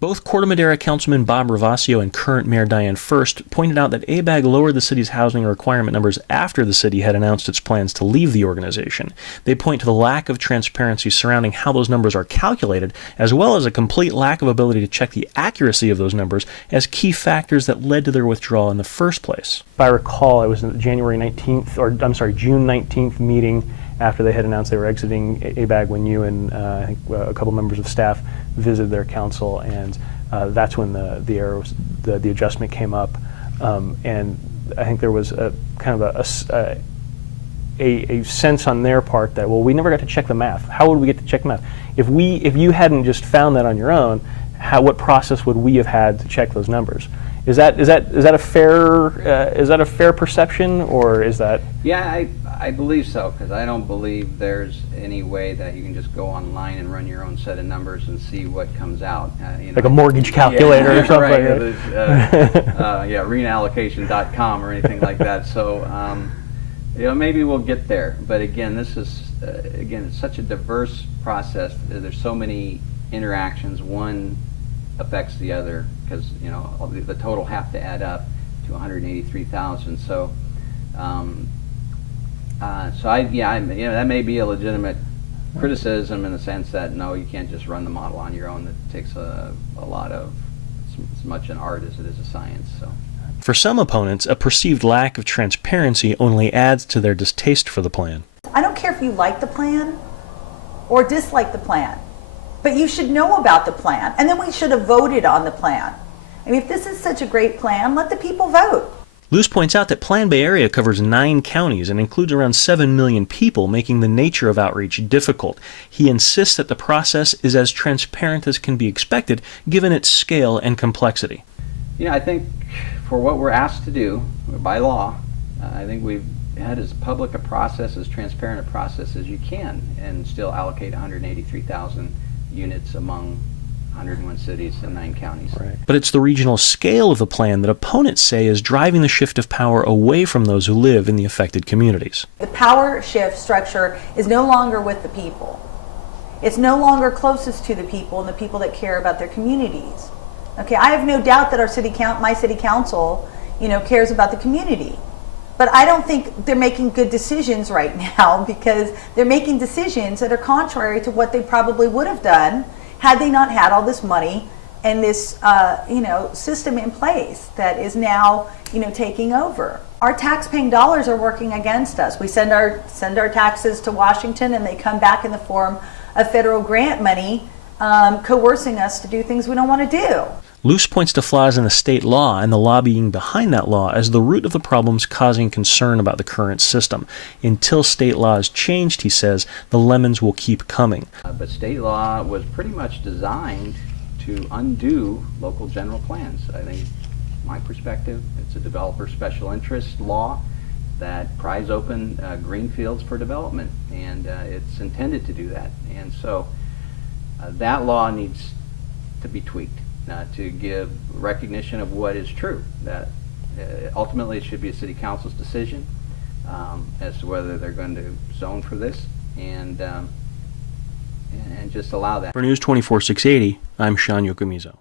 Both Corte Madera Councilman Bob Ravasio and current Mayor Diane First pointed out that ABAG lowered the city's housing requirement numbers after the city had announced its plans to leave the organization. They point to the lack of transparency surrounding how those numbers are calculated, as well as a complete lack of ability to check the accuracy of those numbers as key factors that led to their withdrawal in the first place. If I recall, it was the June 19th meeting after they had announced they were exiting ABAG when you and I think a couple members of staff visited their council, and that's when the adjustment came up, and I think there was a kind of a sense on their part that, well, we never got to check the math. How would we get to check the math? If you hadn't just found that on your own, what process would we have had to check those numbers? Is that a fair perception, or is that? Yeah, I believe so, because I don't believe there's any way that you can just go online and run your own set of numbers and see what comes out. Like a mortgage calculator or something. Right. Yeah, reallocation.com or anything like that. So, maybe we'll get there. But again, this is it's such a diverse process. There's so many interactions. One affects the other, because the total have to add up to 183,000. So. That may be a legitimate criticism in the sense that no, you can't just run the model on your own. It takes a lot of, as much an art as it is a science. So, for some opponents, a perceived lack of transparency only adds to their distaste for the plan. I don't care if you like the plan or dislike the plan, but you should know about the plan, and then we should have voted on the plan. I mean, if this is such a great plan, let the people vote. Luce points out that Plan Bay Area covers 9 counties and includes around 7 million people, making the nature of outreach difficult. He insists that the process is as transparent as can be expected, given its scale and complexity. I think for what we're asked to do by law, I think we've had as public a process, as transparent a process as you can, and still allocate 183,000 units among 101 cities and 9 counties. Right. But it's the regional scale of the plan that opponents say is driving the shift of power away from those who live in the affected communities. The power shift structure is no longer with the people. It's no longer closest to the people and the people that care about their communities. Okay, I have no doubt that my city council, cares about the community. But I don't think they're making good decisions right now, because they're making decisions that are contrary to what they probably would have done had they not had all this money and this system in place that is now taking over. Our tax-paying dollars are working against us. We send our taxes to Washington, and they come back in the form of federal grant money, coercing us to do things we don't want to do. Luce points to flaws in the state law and the lobbying behind that law as the root of the problems causing concern about the current system. Until state law is changed, he says, the lemons will keep coming. But state law was pretty much designed to undo local general plans. I think, my perspective, it's a developer special interest law that pries open green fields for development, and it's intended to do that. And so that law needs to be tweaked. To give recognition of what is true, that ultimately it should be a city council's decision as to whether they're going to zone for this, and just allow that. For News 24/680, I'm Sean Yokomizo.